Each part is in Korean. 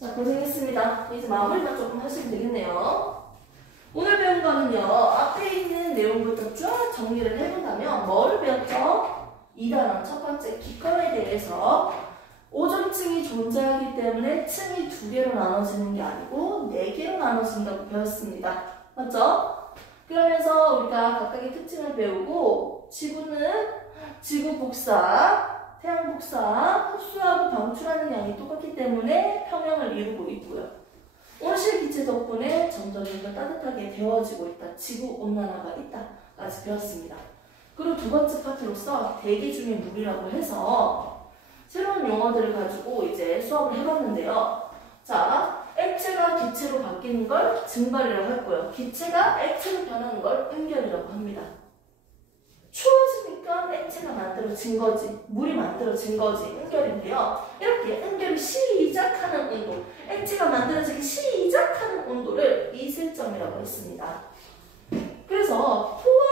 자, 고생했습니다. 이제 마무리만 조금 하시면 되겠네요. 오늘 배운 거는요, 앞에 있는 내용부터 쭉 정리를 해본다면 뭐를 배웠죠? 2단원 첫 번째 기권에 대해서 오존층이 존재하기 때문에 층이 2개로 나눠지는 게 아니고 4개로 나눠진다고 배웠습니다. 맞죠? 그러면서 우리가 각각의 특징을 배우고 지구는 지구 복사, 태양 복사, 흡수하고 방출하는 양이 똑같기 때문에 평형을 이루고 있고요. 온실 기체 덕분에 점점 더 따뜻하게 데워지고 있다. 지구 온난화가 있다까지 배웠습니다. 그리고 두 번째 파트로서 대기 중의 물이라고 해서 새로운 용어들을 가지고 이제 수업을 해봤는데요. 자, 액체가 기체로 바뀌는 걸 증발이라고 할 거예요. 기체가 액체로 변하는 걸 응결이라고 합니다. 추워지니까 액체가 만들어진 거지, 물이 만들어진 거지, 응결인데요. 이렇게 응결이 시작하는 온도, 액체가 만들어지기 시작하는 온도를 이슬점이라고 했습니다. 그래서 포화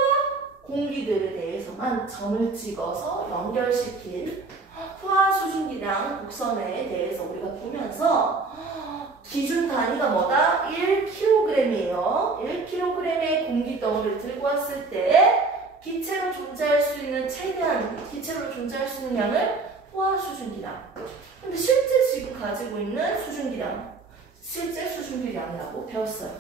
공기들에 대해서만 점을 찍어서 연결시킨 포화 수증기량 곡선에 대해서 우리가 보면서 기준 단위가 뭐다? 1kg이에요. 1kg의 공기 덩어리를 들고 왔을 때 기체로 존재할 수 있는 최대한 기체로 존재할 수 있는 양을 포화 수증기량. 근데 실제 지금 가지고 있는 수증기량, 실제 수증기량이라고 배웠어요.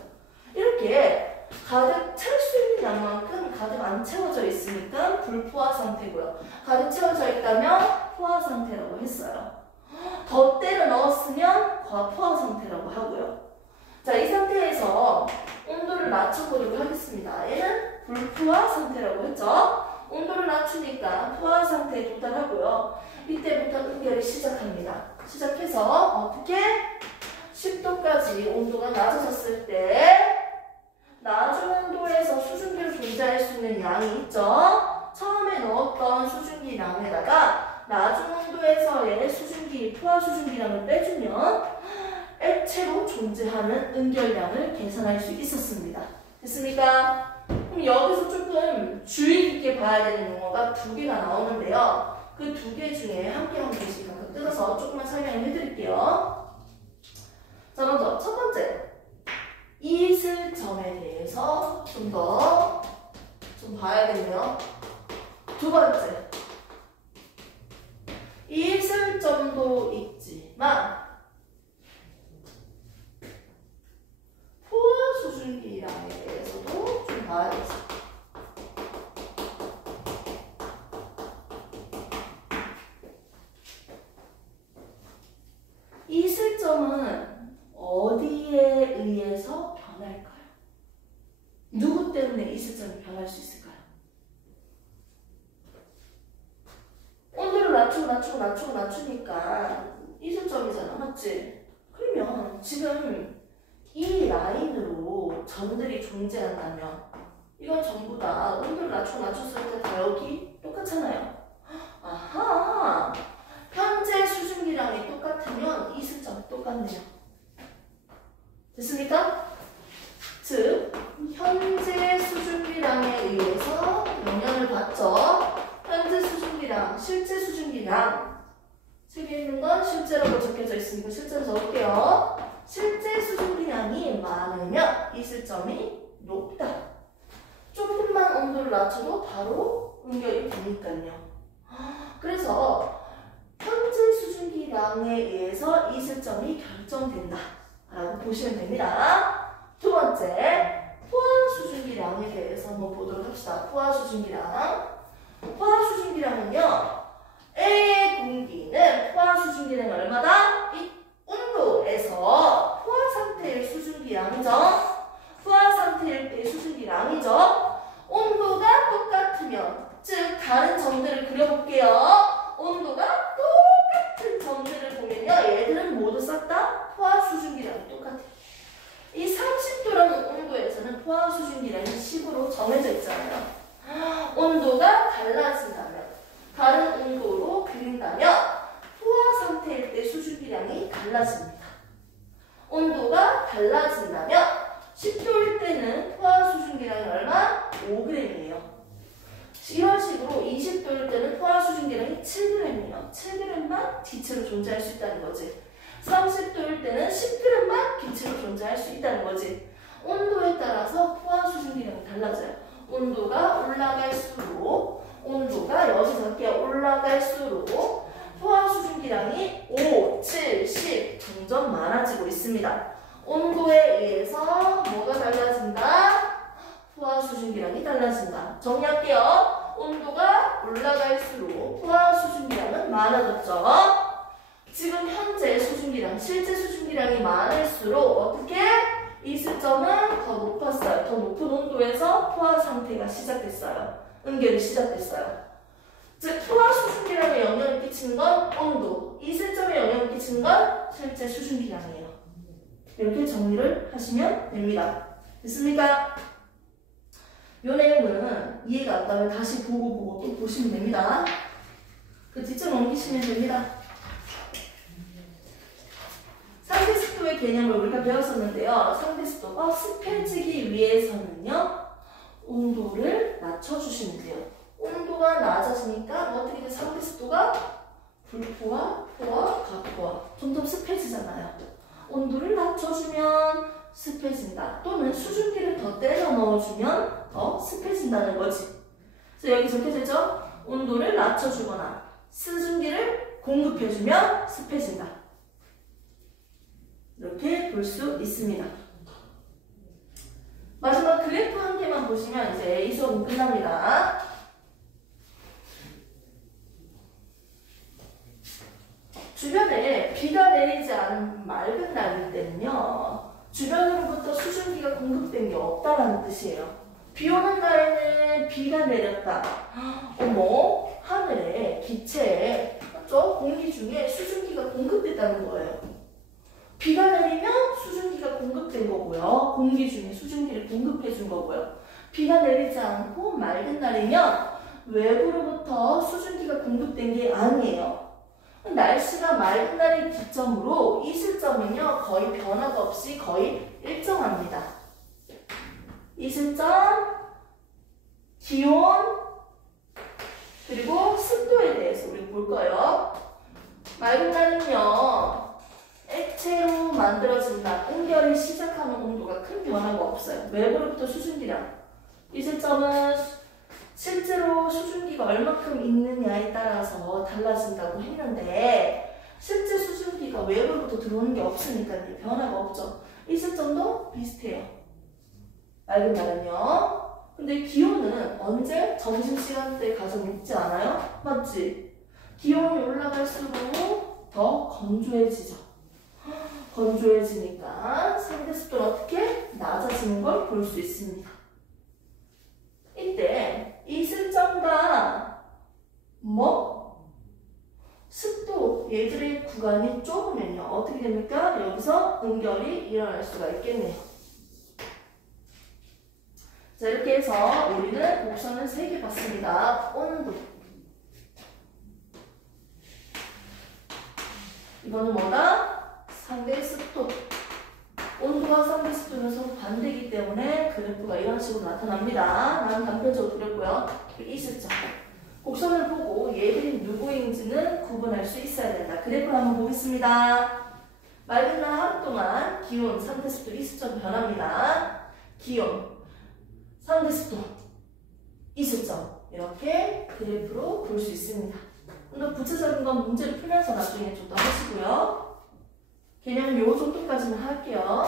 이렇게 가득 채울 수 있는 양만큼 가득 안 채워져 있으니까 불포화 상태고요. 가득 채워져 있다면 포화 상태라고 했어요. 더 때려 넣었으면 과포화 상태라고 하고요. 자, 이 상태에서 온도를 낮춰보도록 하겠습니다. 얘는 불포화 상태라고 했죠. 온도를 낮추니까 포화 상태에 도달하고요. 이때부터 응결이 시작합니다. 시작해서 어떻게? 10도까지 온도가 낮아졌을 때 낮은 온도에서 수증기로 존재할 수 있는 양이 있죠. 처음에 넣었던 수증기량에다가 낮은 온도에서의 수증기, 포화 수증기량을 빼주면 액체로 존재하는 응결량을 계산할 수 있었습니다. 됐습니까? 그럼 여기서 조금 주의 깊게 봐야 되는 용어가 2개가 나오는데요. 그 2개 중에 한 개씩 각각 뜯어서 조금만 설명을 해드릴게요. 자, 먼저 첫 번째, 이슬점에 대해서 좀 더 봐야겠네요. 두 번째, 이슬점도 있지만 포화 수증기량에 대해서도 좀 봐야겠어요. 이슬점은 어디에 의해서 변할까요? 누구 때문에 이슬점이 변할 수 있을까요? 온도를 낮추니까 이슬점이잖아, 맞지? 그러면 지금 이 라인으로 점들이 존재한다면 이건 전부 다 온도를 낮췄을 때 다 여기 똑같잖아요. 아하! 현재 수증기량이 똑같으면 이슬점이 똑같네요. 됐습니까? 즉, 현재 수증기량에 의해서 영향을 받죠. 현재 수증기량, 실제 수증기량. 책에 있는 건 실제라고 적혀져 있으니까 실제로 적을게요. 실제 수증기량이 많으면 이슬점이 높다. 조금만 온도를 낮춰도 바로 응결이 되니까요. 그래서 현재 수증기량에 의해서 이슬점이 결정된다 라고 보시면 됩니다. 두 번째, 포화 수증기량에 대해서 한번 보도록 합시다. 포화 수증기량. 포화 수증기량은요, A의 공기는 포화 수증기량이 얼마다? 이 온도에서 포화 상태의 수증기량이죠. 포화 상태일 때의 수증기량이죠. 온도가 똑같으면, 즉 다른 점들을 그려볼게요. 온도가 똑같은 점들을 보면요, 얘들은 모두 싹 다 포화 수증기량이 똑같아요. 이 30도라는 온도에서는 포화 수증기량이 10으로 정해져 있잖아요. 온도가 달라진다면, 다른 온도로 그린다면 포화 상태일 때 수증기량이 달라집니다. 온도가 달라진다면 10도일 때는 포화 수증기량이 얼마? 5g이에요. 이런 식으로 20도일 때는 포화 수증기량이 7g이에요. 7g만 기체로 존재할 수 있다는 거지. 30도일 때는 10g만 기체로 존재할 수 있다는 거지. 온도에 따라서 포화 수증기량이 달라져요. 온도가 올라갈수록 포화 수증기량이 5, 7, 10 점점 많아지고 있습니다. 온도에 의해서 뭐가 달라진다? 포화 수증기량이 달라진다. 정리할게요. 온도가 올라갈수록 포화 수증기량은 많아졌죠. 지금 현재 수증기량, 실제 수증기량이 많을수록 어떻게? 이슬점은 더 높았어요. 더 높은 온도에서 포화 상태가 시작됐어요. 응결이 시작됐어요. 즉 포화 수증기량에 영향을 끼치는 건 온도, 이슬점에 영향을 끼치는 건 실제 수증기량이에요. 이렇게 정리를 하시면 됩니다. 됐습니까? 이 내용은 이해가 안 가면 다시 보고 또 보시면 됩니다. 그 뒤쪽 넘기시면 됩니다. 상대습도의 개념을 우리가 배웠었는데요. 상대습도가 습해지기 위해서는요, 온도를 낮춰주시면 돼요. 온도가 낮아지니까 어떻게 돼? 상대습도가 불포화, 포화, 가포화 점점 습해지잖아요. 온도를 낮춰주면 습해진다. 또는 수증기를 더 때려 넣어주면 더 습해진다는 거지. 그래서 여기 적혀져 있죠? 온도를 낮춰주거나 수증기를 공급해주면 습해진다. 이렇게 볼 수 있습니다. 마지막 그래프 한 개만 보시면 이제 이 수업은 끝납니다. 주변에 비가 내리지 않은 맑은 날일 때는요, 주변으로부터 수증기가 공급된 게 없다라는 뜻이에요. 비 오는 날에는 비가 내렸다. 어머, 하늘에, 기체에, 맞죠? 공기 중에 수증기가 공급됐다는 거예요. 비가 내리면 수증기가 공급된 거고요. 공기 중에 수증기를 공급해 준 거고요. 비가 내리지 않고 맑은 날이면 외부로부터 수증기가 공급된 게 아니에요. 날씨가 맑은 날을 기점으로 이슬점은요, 거의 변화가 없이 거의 일정합니다. 이슬점, 기온, 그리고 습도에 대해서 우리 볼 거예요. 맑은 날은요, 액체로 만들어진다. 응결이 시작하는 온도가 큰 변화가 없어요. 외부로부터 수증기량. 이슬점은 실제로 수증기가 얼마큼 있느냐에 따라서 달라진다고 했는데, 실제 수증기가 외부로부터 들어오는 게 없으니까 변화가 없죠. 이슬점도 비슷해요. 맑은 날은요. 근데 기온은 언제? 점심시간대 가서 있지 않아요? 맞지? 기온이 올라갈수록 더 건조해지죠. 건조해지니까 상대습도는 어떻게? 낮아지는 걸 볼 수 있습니다. 이때 이슬점과 습도 얘들의 구간이 좁으면요, 어떻게 됩니까? 여기서 응결이 일어날 수가 있겠네요. 자, 이렇게 해서 우리는 옵션을 3개 봤습니다. 온도, 이거는 뭐다? 상대습도. 온도와 상대습도는 서로 반대이기 때문에 그래프가 이런 식으로 나타납니다. 나는 단편적으로 그렸고요. 이슬점. 곡선을 보고 얘들이 누구인지는 구분할 수 있어야 된다. 그래프를 한번 보겠습니다. 맑은 날 하루 동안 기온, 상대습도, 이슬점 변합니다. 기온, 상대습도, 이슬점. 이렇게 그래프로 볼 수 있습니다. 좀 더 구체적인 건 문제를 풀면서 나중에 좀 더 하시고요. 개념은 요 정도까지는 할게요.